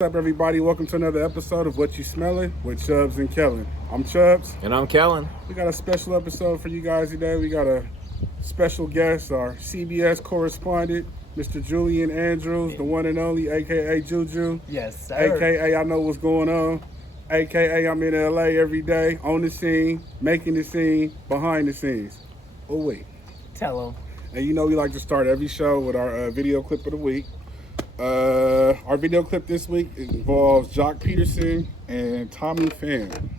What's up, everybody? Welcome to another episode of What You Smellin' with Chubbz and Kellen. I'm Chubbz. And I'm Kellen. We got a special episode for you guys today. We got a special guest, our CBS correspondent, Mr. Julian Andrews, the one and only, a.k.a. Juju. Yes, sir. A.k.a. I know what's going on. A.k.a. I'm in L.A. every day, on the scene, making the scene, behind the scenes. Oh, wait. Tell him. And you know we like to start every show with our video clip of the week. Our video clip this week involves Jock Peterson and Tommy Pham.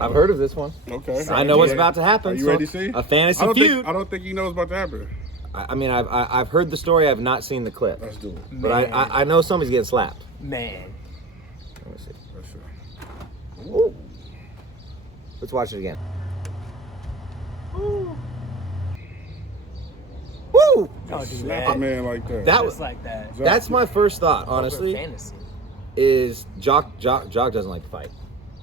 I've heard of this one. Okay. I know what's about to happen. Are you ready to see? A fantasy feud. I don't think you know what's about to happen. I mean, I've heard the story. I've not seen the clip. Let's do it. But I know somebody's getting slapped. Man. Let me see. Let's see. Ooh. Let's watch it again. Ooh. Woo! Don't do Slap that. a man like that. That Just was like that. that's my first thought, Over honestly. fantasy. Is Jock doesn't like to fight.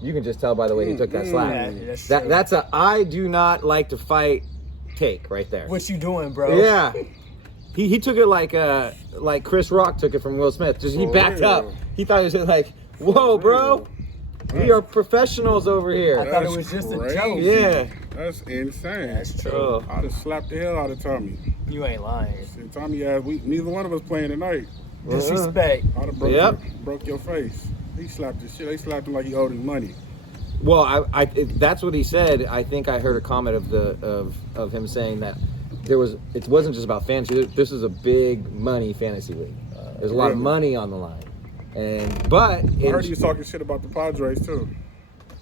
You can just tell by the way he took that slap. Yeah, that's true. That's a I do not like to fight take right there. What you doing, bro? Yeah. He took it like Chris Rock took it from Will Smith. Just he For backed real. up. He thought he was just like, whoa, bro. We are professionals over I here. thought it was just a Crazy. joke. Yeah. That's insane. That's true. Oh. I'd have slapped the hell out of Tommy. You ain't lying. And Tommy asked, neither one of us playing tonight. Disrespect. I'd have broke your face. He slapped his shit. They slapped him like he owed him money. Well, that's what he said. I think I heard a comment of him saying that it wasn't just about fantasy. This is a big money fantasy league. There's a lot of money on the line. But I heard he was talking shit about the Padres too.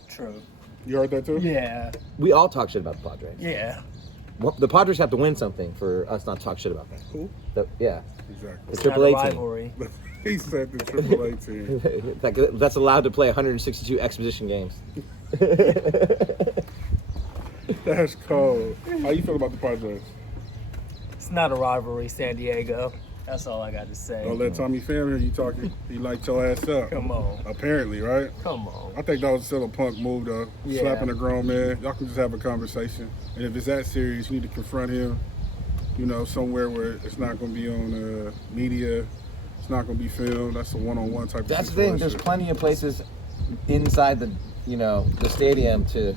True. You heard that too? Yeah. we all talk shit about the Padres. Yeah. Well, the Padres have to win something for us not to talk shit about them. Who? Yeah. Exactly. The It's Triple not A a team. rivalry. He said the Triple A team. That's allowed to play 162 exhibition games. That's cold. How you feel about the Padres? It's not a rivalry, San Diego. That's all I got to say. Don't let Tommy Pham hear you talking. He liked your ass up. Come on. Apparently, right? Come on. I think that was still a punk move, though. Yeah. Slapping a grown man. Y'all can just have a conversation. And if it's that serious, you need to confront him, somewhere where it's not going to be on media. It's not going to be filmed. That's a one-on-one type That's of the situation. thing. There's plenty of places inside the stadium to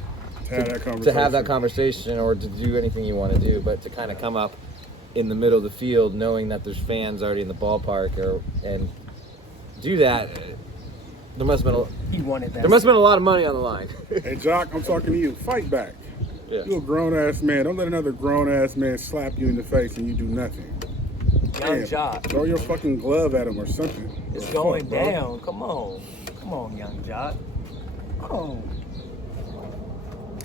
have that conversation or to do anything you want to do, but to kind of come up in the middle of the field, knowing that there's fans already in the ballpark, and do that. There must have been He wanted that. a lot of money on the line. Hey, Jock, I'm talking to you. Fight back. Yeah. You a grown-ass man. Don't let another grown-ass man slap you in the face and you do nothing. Young Damn. Jock. Throw your fucking glove at him or something. It's Fuck, going bro. down. Come on. Come on, young Jock. Oh.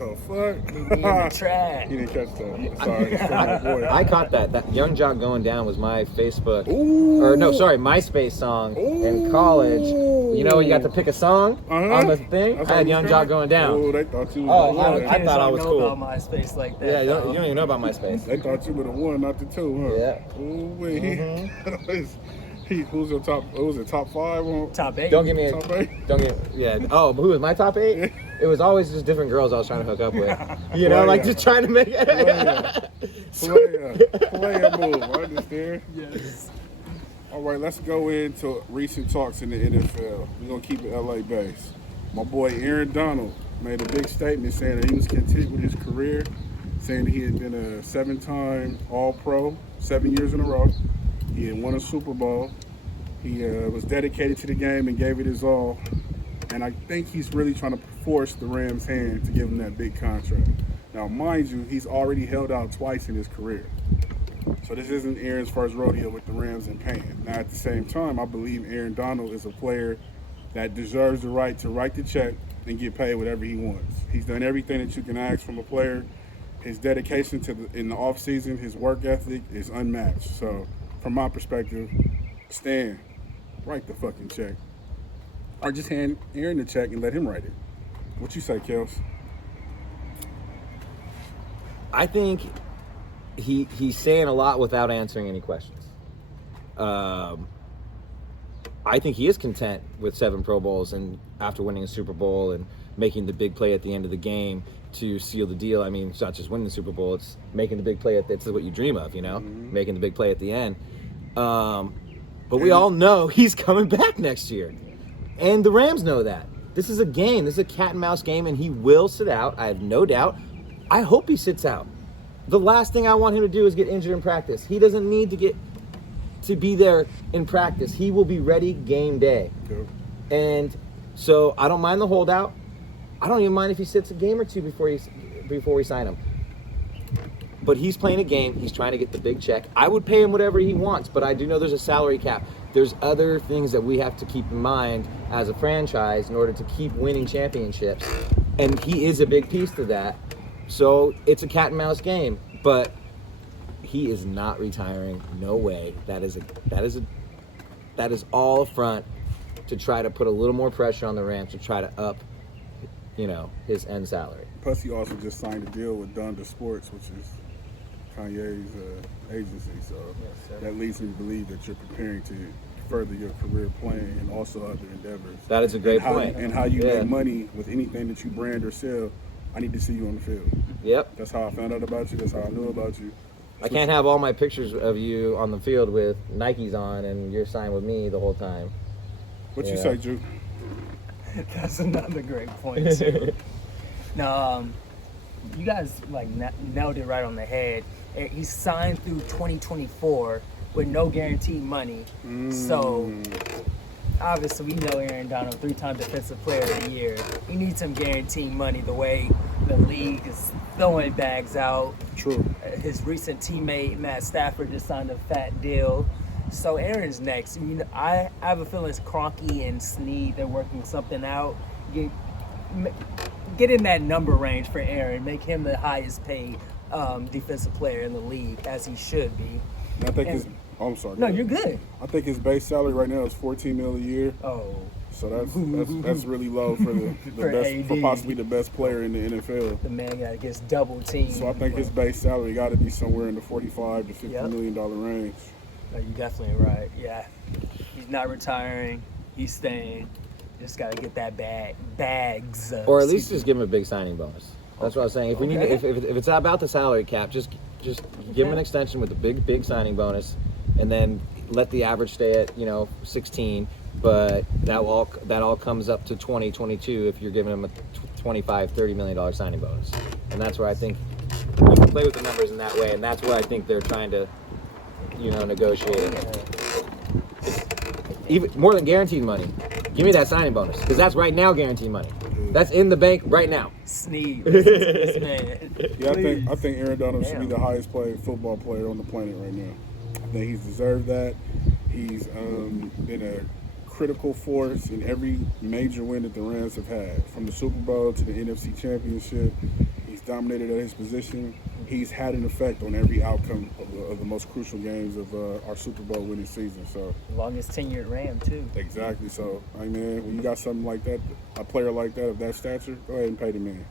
Oh, fuck. He in the track. He didn't catch that. Sorry. It's from my boy. I caught that. That Young Jock Going Down was my Facebook, Ooh. MySpace song in college. You know, you got to pick a song on the thing. That's I had how Young you Jock feel? Going Down. Oh, they thought you Oh, was I thought I was Kids cool. don't know about MySpace like that. Yeah, you though. don't even know about MySpace. They thought you were the one, not the two, huh? Yeah. Ooh, wait. Who's your top? What was it? Top 5 on? Top 8. Don't give me Top 8? yeah. Oh, who was my top 8? It was always just different girls I was trying to hook up with. You know, Player. like just trying to make it. Player move. I understand. Yes. All right, let's go into recent talks in the NFL. We're gonna keep it LA based. My boy Aaron Donald made a big statement saying that he was content with his career, saying that he had been a 7-time All-Pro, 7 years in a row. He had won a Super Bowl. He was dedicated to the game and gave it his all. And I think he's really trying to force the Rams' hand to give him that big contract. Now, mind you, he's already held out twice in his career. So this isn't Aaron's first rodeo with the Rams and paying. Now, at the same time, I believe Aaron Donald is a player that deserves the right to write the check and get paid whatever he wants. He's done everything that you can ask from a player. His dedication in the offseason, his work ethic is unmatched. So, from my perspective, Stan, write the fucking check. Or just hand Aaron the check and let him write it. What you say, Kels? I think he's saying a lot without answering any questions. I think he is content with 7 Pro Bowls and after winning a Super Bowl and making the big play at the end of the game to seal the deal. I mean, it's not just winning the Super Bowl, it's making the big play. That's what you dream of, making the big play at the end. But we all know he's coming back next year. And the Rams know that. This is a game. This is a cat and mouse game, and he will sit out. I have no doubt. I hope he sits out. The last thing I want him to do is get injured in practice. He doesn't need to be there in practice. He will be ready game day. Cool. And so I don't mind the holdout. I don't even mind if he sits a game or two before we sign him. But he's playing a game. He's trying to get the big check. I would pay him whatever he wants, but I do know there's a salary cap. There's other things that we have to keep in mind as a franchise in order to keep winning championships. And he is a big piece to that. So it's a cat and mouse game, but he is not retiring. No way. That is all a front to try to put a little more pressure on the Rams to try to up, his end salary. Plus, he also just signed a deal with Donda Sports, which is Kanye's agency. So that leads me to believe that you're preparing to further your career playing and also other endeavors. That is a great point. And how you make money with anything that you brand or sell. I need to see you on the field. Yep. That's how I found out about you. That's how I knew about you. I can't have all my pictures of you on the field with Nikes on and you're signed with me the whole time. What you say, Drew? That's another great point too. No, you guys nailed it right on the head. He's signed through 2024 with no guaranteed money. So obviously we know Aaron Donald, 3-time defensive player of the year. He needs some guaranteed money the way the league is throwing bags out. True. His recent teammate Matt Stafford just signed a fat deal. So Aaron's next. I have a feeling it's Kroenke and Snead. They're working something out. Get in that number range for Aaron. Make him the highest paid defensive player in the league, as he should be. I think I'm sorry. No, you're good. I think his base salary right now is $14 million a year. Oh. So that's really low for the best, for possibly the best player in the NFL. The man gets double teamed. So I think his base salary got to be somewhere in the $45 to $50 million range. No, you're definitely right. Yeah, he's not retiring. He's staying. Just got to get that bags. Or at least just give him a big signing bonus. That's what I was saying. If we need, if it's about the salary cap, just give him an extension with a big signing bonus, and then let the average stay at 16. But that all comes up to 2022 if you're giving him a $25-30 million signing bonus, and that's where I think you can play with the numbers in that way, and that's what I think they're trying to negotiate. Even more than guaranteed money. Give me that signing bonus, because that's right now guaranteed money. That's in the bank right now. Snead, this man. Yeah, I think Aaron Donald should be the highest paid football player on the planet right now. I think he's deserved that. He's been a critical force in every major win that the Rams have had, from the Super Bowl to the NFC Championship. He's dominated at his position. He's had an effect on every outcome of the most crucial games of our Super Bowl winning season. So longest tenured Ram too. Exactly. So, when you got something like that, a player like that of that stature, go ahead and pay the man.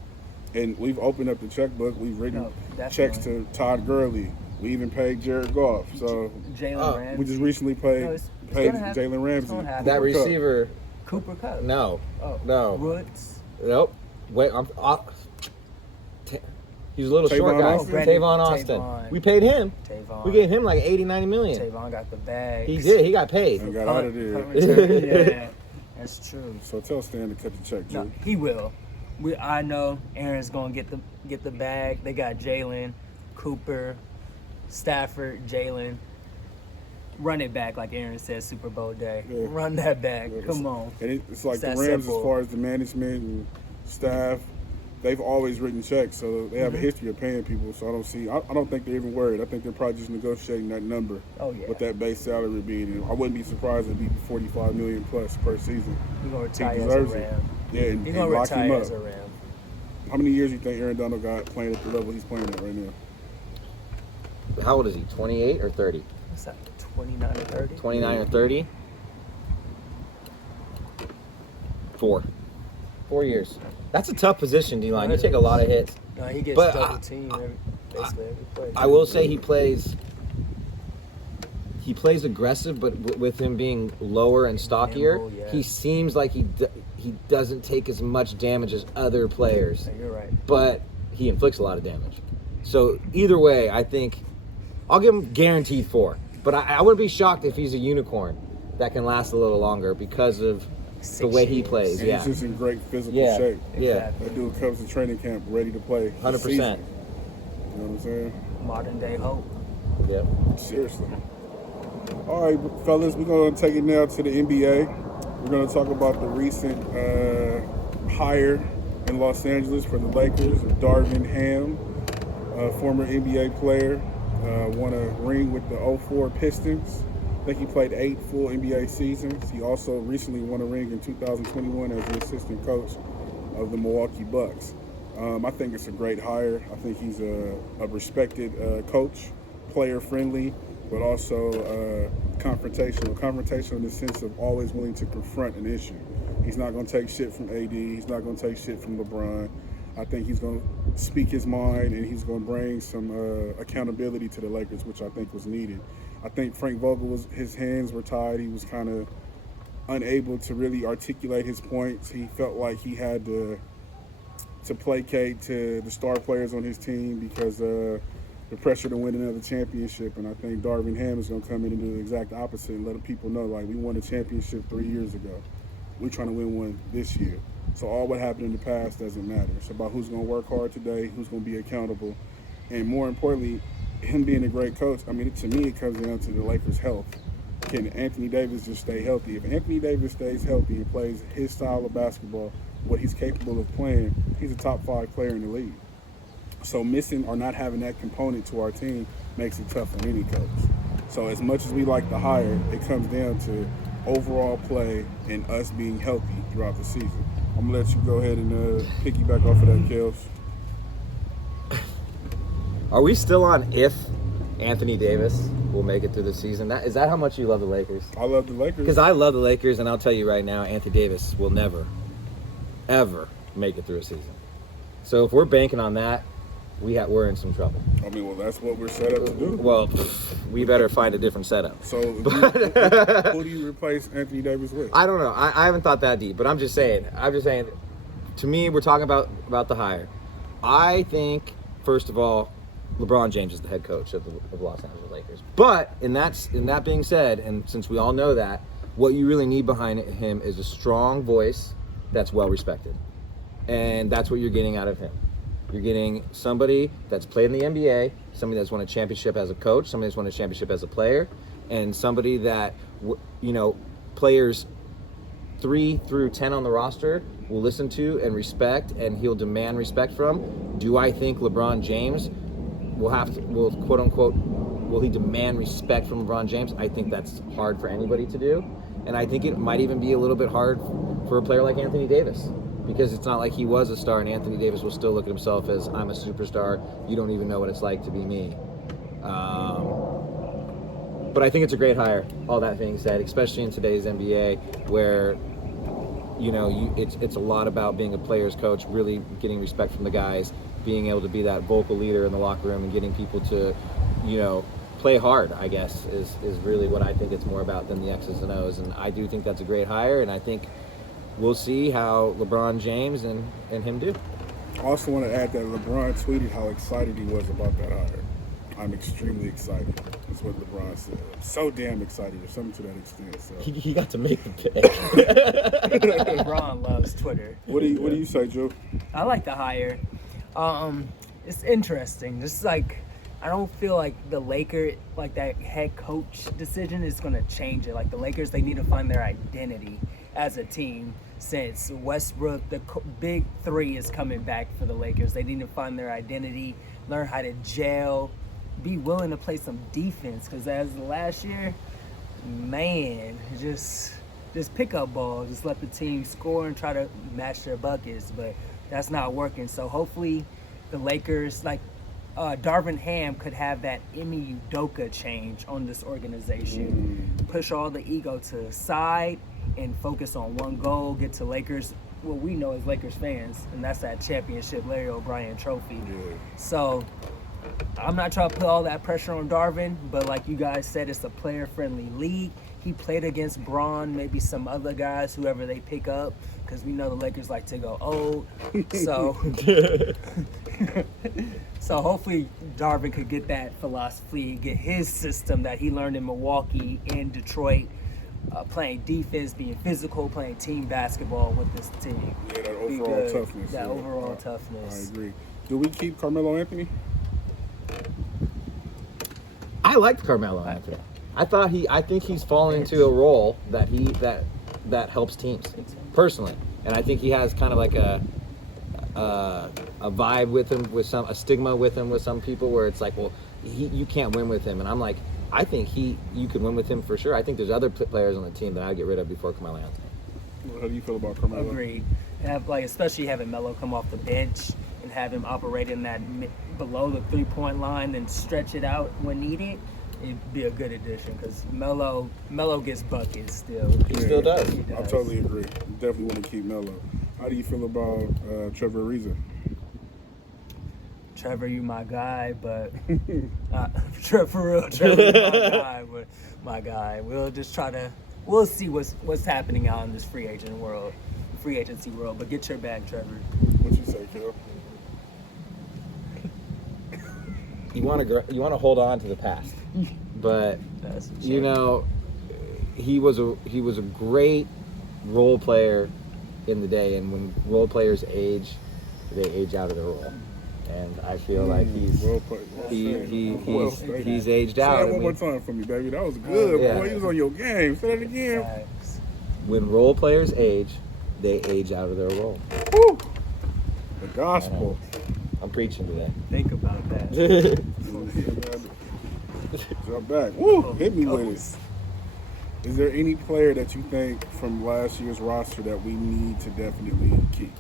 And we've opened up the checkbook. We've written checks to Todd Gurley. We even paid Jared Goff. So Jalen Ramsey. we just recently paid Jalen Ramsey. That receiver. Cooper Kupp. No. Oh. No. Woods. Nope. Wait. He's a little short guy. Tavon Austin. We paid him. Tavon. We gave him like $80-90 million. Tavon got the bag. He did. He got paid. And got out of there. Yeah, that's true. So tell Stan to cut the check, Drew. No, he will. I know Aaron's gonna get the bag. They got Jalen, Cooper, Stafford, Jalen. Run it back, like Aaron said, Super Bowl day. Yeah. Run that back. Yeah, come on. And it's like the Rams, as far as the management and staff, they've always written checks, so they have a history of paying people. So I don't think they're even worried. I think they're probably just negotiating that number. With that base salary being. And I wouldn't be surprised if it'd be $45 million plus per season. He's gonna retire as a Ram. Yeah, and he's gonna retire as a Ram. How many years do you think Aaron Donald got playing at the level he's playing at right now? How old is he? 28 or 30? What's that? 29 or 30? 29 or 30? 4 years. That's a tough position, D-line. You take a lot of hits. No, he gets double teamed basically every play. I will say he plays aggressive, but with him being lower and stockier, he seems like he doesn't take as much damage as other players. Yeah, you're right. But he inflicts a lot of damage. So either way, I think I'll give him guaranteed 4. But I wouldn't be shocked if he's a unicorn. that can last a little longer because of the 6 way he years. plays. And Yeah. he's just in great physical Yeah. shape. Yeah. Exactly. That dude comes to training camp ready to play. 100%. You know what I'm saying? Modern day hope. Yep. Seriously. All right, fellas, we're going to take it now to the NBA. We're going to talk about the recent hire in Los Angeles for the Lakers, Darvin Hamm, former NBA player, won a ring with the 04 Pistons. I think he played 8 full NBA seasons. He also recently won a ring in 2021 as the assistant coach of the Milwaukee Bucks. I think it's a great hire. I think he's a respected coach, player-friendly, but also confrontational. Confrontational in the sense of always willing to confront an issue. He's not going to take shit from AD. He's not going to take shit from LeBron. I think he's going to speak his mind, and he's going to bring some accountability to the Lakers, which I think was needed. I think Frank Vogel, his hands were tied. He was kind of unable to really articulate his points. He felt like he had to placate to the star players on his team because the pressure to win another championship. And I think Darvin Hamm is going to come in and do the exact opposite and let people know, like, we won a championship 3 years ago. We're trying to win one this year. So all what happened in the past doesn't matter. It's about who's going to work hard today, who's going to be accountable, and more importantly, him being a great coach. I mean, to me, it comes down to the Lakers' health. Can Anthony Davis just stay healthy? If Anthony Davis stays healthy and plays his style of basketball, what he's capable of playing, he's a top 5 player in the league. So missing or not having that component to our team makes it tough on any coach. So as much as we like the hire, it comes down to overall play and us being healthy throughout the season. I'm going to let you go ahead and piggyback off of that, Kels. Are we still on if Anthony Davis will make it through the season? Is that how much you love the Lakers? I love the Lakers. Because I love the Lakers, and I'll tell you right now, Anthony Davis will never, ever make it through a season. So if we're banking on that, we're in some trouble. I mean, well, that's what we're set up to do. Well, we better find a different setup. So who do you replace Anthony Davis with? I don't know. I haven't thought that deep, but I'm just saying. To me, we're talking about the hire. I think, first of all, LeBron James is the head coach of Los Angeles Lakers. But in that being said, and since we all know that, what you really need behind him is a strong voice that's well respected. And that's what you're getting out of him. You're getting somebody that's played in the NBA, somebody that's won a championship as a coach, somebody that's won a championship as a player, and somebody that, players 3 through 10 on the roster will listen to and respect, and he'll demand respect from. Do I think LeBron James will quote unquote, will he demand respect from LeBron James? I think that's hard for anybody to do. And I think it might even be a little bit hard for a player like Anthony Davis, because it's not like he was a star and Anthony Davis will still look at himself as, I'm a superstar, you don't even know what it's like to be me. But I think it's a great hire, all that being said, especially in today's NBA where, it's a lot about being a player's coach, really getting respect from the guys, being able to be that vocal leader in the locker room and getting people to, play hard, I guess, is really what I think it's more about than the X's and O's. And I do think that's a great hire, and I think we'll see how LeBron James and him do. I also want to add that LeBron tweeted how excited he was about that hire. I'm extremely excited. That's what LeBron said. So damn excited, or something to that extent. So. He got to make the pick. LeBron loves Twitter. What do you say, Joe? I like the hire. It's interesting. Just like, I don't feel like the Lakers, like that head coach decision is going to change it. Like the Lakers, they need to find their identity as a team. Since Westbrook, the big 3 is coming back for the Lakers. They need to find their identity, learn how to gel, be willing to play some defense. Because as last year, man, just pick up ball, just let the team score and try to match their buckets. But that's not working. So hopefully the Lakers, like Darvin Hamm, could have that Ime Udoka change on this organization. Push all the ego to the side and focus on one goal, get to Lakers, what we know as Lakers fans, and that's that championship Larry O'Brien trophy. Yeah. So I'm not trying to put all that pressure on Darvin, but like you guys said, it's a player-friendly league. He played against Braun, maybe some other guys, whoever they pick up, because we know the Lakers like to go old. So, so hopefully Darvin could get that philosophy, get his system that he learned in Milwaukee and Detroit, playing defense, being physical, playing team basketball with this team. Yeah, that overall toughness. That yeah. overall toughness. I agree. Do we keep Carmelo Anthony? I liked Carmelo Anthony. I think he's fallen into a role that helps teams personally, and I think he has kind of like a vibe with him, a stigma with him with some people where it's like, well, you can't win with him, and I'm like, I think you could win with him for sure. I think there's other players on the team that I'd get rid of before Carmelo Anthony. How do you feel about Carmelo? Agreed. And especially having Melo come off the bench and have him operate in that below the 3-point line and stretch it out when needed, it'd be a good addition because Melo gets buckets still. He still does. I totally agree. Definitely want to keep Melo. How do you feel about Trevor Ariza? Trevor, you my guy, but for real, Trevor, you my guy, but my guy. We'll see what's happening out in this free agency world. But get your bag, Trevor. What you say, Kel? You want to hold on to the past, but you know, he was a great role player in the day, and when role players age, they age out of their role. And I feel like he's aged out. Say that one more time for me, baby. That was good, yeah. boy. You was on your game. Say that again. When role players age, they age out of their role. Woo! The gospel. I'm preaching today. Think about that. Jump back. Woo! Hit me with it. Is there any player that you think from last year's roster that we need to definitely keep?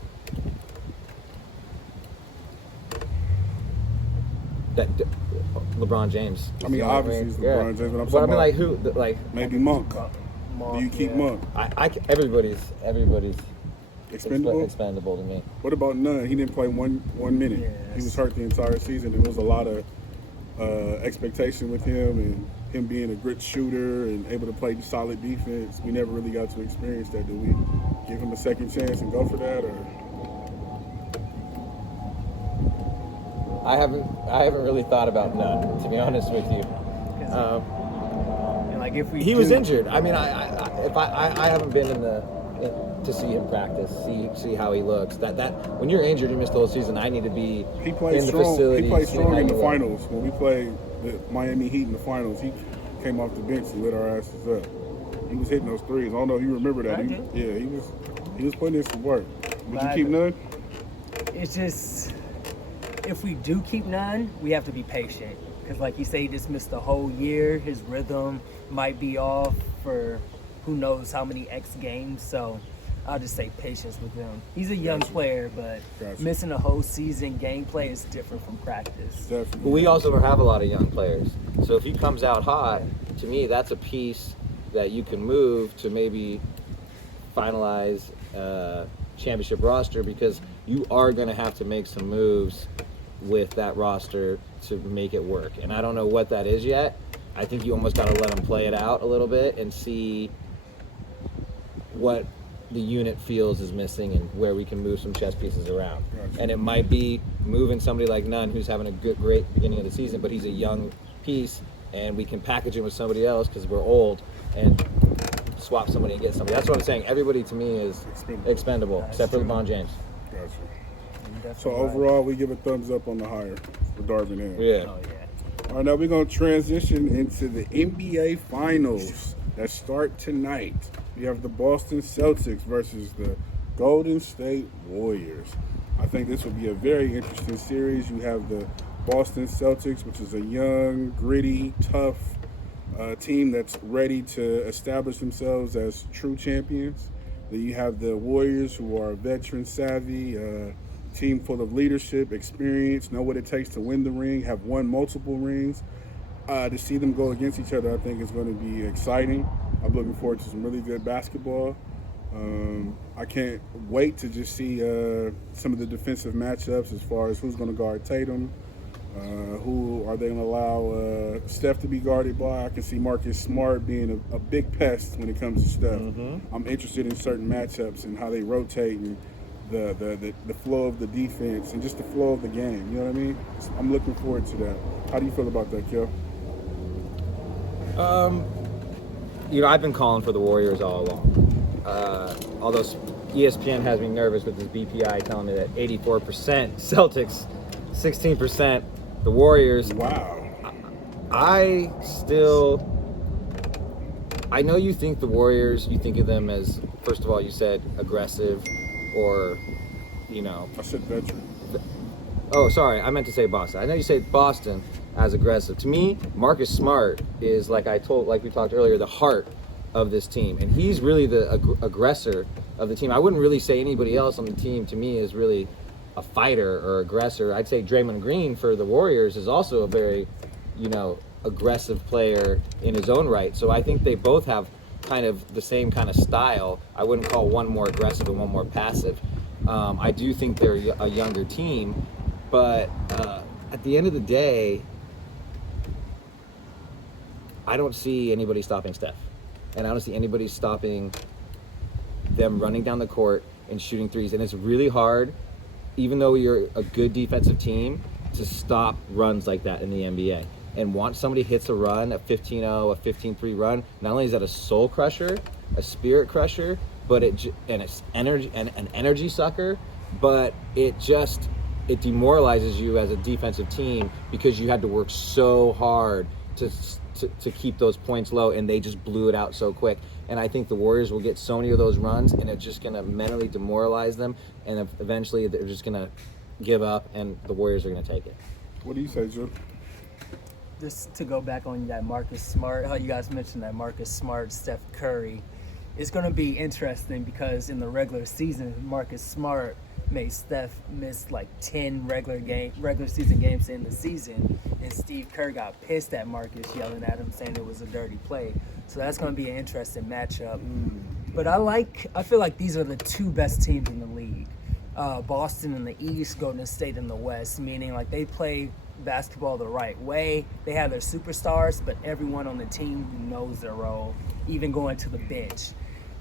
LeBron James. I mean, obviously it's LeBron James, but I'm talking like who? Like maybe Monk. Do you keep Monk? Everybody's Expendable? expendable to me. What about Nunn? He didn't play one minute. Yes. He was hurt the entire season. There was a lot of expectation with him and him being a good shooter and able to play solid defense. We never really got to experience that. Do we give him a second chance and go for that, or? I haven't really thought about Nunn, to be honest with you. He was injured. I mean, I haven't been to see him practice, see how he looks. That when you're injured, you miss the whole season. I need to be He played in the strong. facility. He played strong in the finals. When we played the Miami Heat in the finals, he came off the bench and lit our asses up. He was hitting those threes. I don't know if you remember that. He was putting in some work. Would you keep Nunn? It's just, if we do keep Nunn, we have to be patient. Because like you say, he just missed the whole year. His rhythm might be off for who knows how many X games. So I'll just say patience with him. He's a young player, but missing a whole season gameplay is different from practice. Definitely. But we also have a lot of young players. So if he comes out hot, to me, that's a piece that you can move to maybe finalize championship roster, because you are going to have to make some moves with that roster to make it work. And I don't know what that is yet. I think you almost got to let them play it out a little bit and see what the unit feels is missing and where we can move some chess pieces around. Gotcha. And it might be moving somebody like Nunn, who's having a great beginning of the season, but he's a young piece, and we can package him with somebody else because we're old and swap somebody and get somebody. That's what I'm saying. Everybody to me is expendable except for LeBron James. Gotcha. So overall, we give a thumbs up on the hire for Darvin Ham. Yeah. Oh, yeah. All right, now we're going to transition into the NBA Finals that start tonight. We have the Boston Celtics versus the Golden State Warriors. I think this will be a very interesting series. You have the Boston Celtics, which is a young, gritty, tough team that's ready to establish themselves as true champions. Then you have the Warriors, who are veteran savvy, team full of leadership, experience, know what it takes to win the ring, have won multiple rings. To see them go against each other, I think is going to be exciting. I'm looking forward to some really good basketball. I can't wait to just see some of the defensive matchups as far as who's going to guard Tatum, who are they going to allow Steph to be guarded by. I can see Marcus Smart being a big pest when it comes to Steph. Mm-hmm. I'm interested in certain matchups and how they rotate and the flow of the defense and just the flow of the game. You know what I mean? I'm looking forward to that. How do you feel about that, Kel? I've been calling for the Warriors all along. Although ESPN has me nervous with this BPI telling me that 84% Celtics, 16% the Warriors. Wow. I know you think the Warriors, you think of them as, first of all, you said aggressive or, I said veteran. Oh, sorry, I meant to say Boston. I know you say Boston as aggressive. To me, Marcus Smart is, like we talked earlier, the heart of this team. And he's really the aggressor of the team. I wouldn't really say anybody else on the team, to me, is really a fighter or aggressor. I'd say Draymond Green for the Warriors is also a very, aggressive player in his own right. So I think they both have kind of the same kind of style. I wouldn't call one more aggressive and one more passive. I do think they're a younger team, but at the end of the day, I don't see anybody stopping Steph. And I don't see anybody stopping them running down the court and shooting threes. And it's really hard, even though you're a good defensive team, to stop runs like that in the NBA. And once somebody hits a run, a 15-0, a 15-3 run, not only is that a soul crusher, a spirit crusher, but it's energy and an energy sucker, but it demoralizes you as a defensive team because you had to work so hard to keep those points low, and they just blew it out so quick. And I think the Warriors will get so many of those runs, and it's just going to mentally demoralize them, and eventually they're just going to give up, and the Warriors are going to take it. What do you say, Drew? Just to go back on that Marcus Smart, how you guys mentioned that Marcus Smart, Steph Curry, it's going to be interesting because in the regular season, Marcus Smart made Steph miss like 10 regular season games in the season, and Steve Kerr got pissed at Marcus, yelling at him, saying it was a dirty play. So that's going to be an interesting matchup. But I feel like these are the two best teams in the league. Boston in the East, Golden State in the West, meaning like they play basketball the right way. They have their superstars, but everyone on the team knows their role, even going to the bench.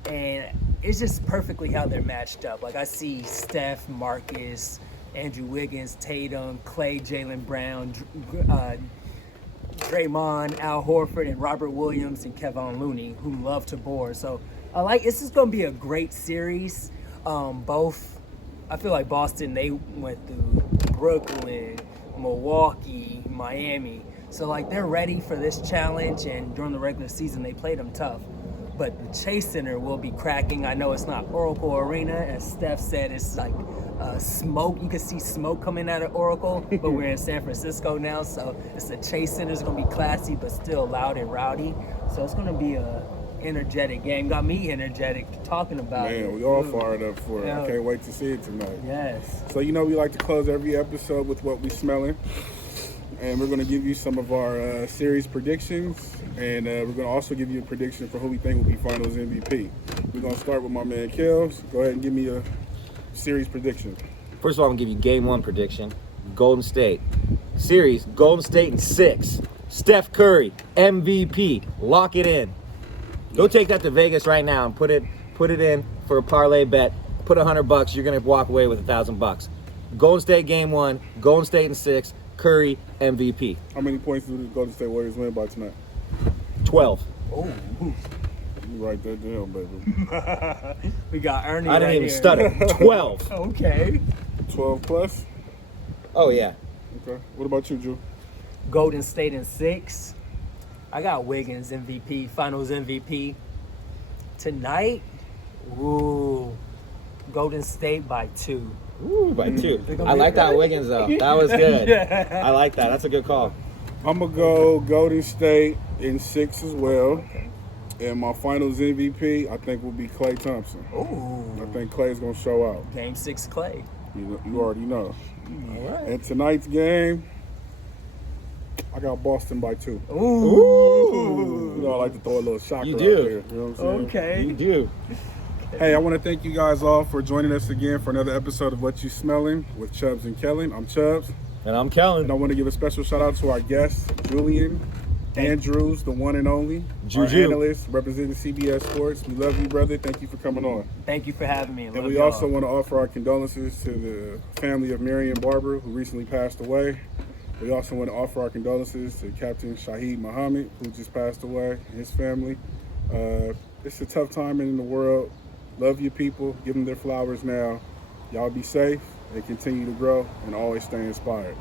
And it's just perfectly how they're matched up. Like I see Steph, Marcus, Andrew Wiggins, Tatum, Clay, Jaylen Brown, Draymond, Al Horford, and Robert Williams and Kevin Looney, who love to board. So this is going to be a great series. I feel like Boston, they went through Brooklyn, Milwaukee, Miami. So they're ready for this challenge, and during the regular season they played them tough. But the Chase Center will be cracking. I know it's not Oracle Arena, as Steph said, it's like smoke. You can see smoke coming out of Oracle, but we're in San Francisco now, so the Chase Center is going to be classy, but still loud and rowdy. So it's going to be a energetic game. Got me energetic talking about it. Man, we all fired up for it. I can't wait to see it tonight. Yes. So we like to close every episode with what we smelling. And we're going to give you some of our series predictions. And we're going to also give you a prediction for who we think will be Finals MVP. We're going to start with my man Kells. Go ahead and give me a series prediction. First of all, I'm going to give you game one prediction. Golden State. Series, Golden State in 6. Steph Curry, MVP. Lock it in. Go take that to Vegas right now and put it in for a parlay bet. Put $100. You're going to walk away with $1,000. Golden State game 1. Golden State in 6. Curry MVP. How many points do the Golden State Warriors win by tonight? 12. Oh, You write that down, baby. we got Ernie. I didn't even stutter. 12. Okay. 12 plus? Oh yeah. Okay. What about you, Drew? Golden State in 6. I got Wiggins MVP, Finals MVP. Tonight, Golden State by 2. Ooh, by 2. I like that Wiggins though. That was good. Yeah. I like that. That's a good call. I'm going to go Golden State in 6 as well. Okay. And my Finals MVP, I think, will be Klay Thompson. Ooh. I think Klay's going to show out. Game 6 Klay. You already know. All right. And tonight's game, I got Boston by 2. Ooh. I like to throw a little shocker You out do. there. You know what I'm saying? Okay. You do. Hey, I want to thank you guys all for joining us again for another episode of What You Smellin' with Chubbz and Kellen. I'm Chubbz. And I'm Kellen. And I want to give a special shout out to our guest, Julian Andrews, the one and only. Juju. Our analyst representing CBS Sports. We love you, brother. Thank you for coming on. Thank you for having me. And we also want to offer our condolences to the family of Marion Barber, who recently passed away. We also want to offer our condolences to Captain Shahid Muhammad, who just passed away, and his family. It's a tough time in the world. Love your people. Give them their flowers now. Y'all be safe and continue to grow and always stay inspired.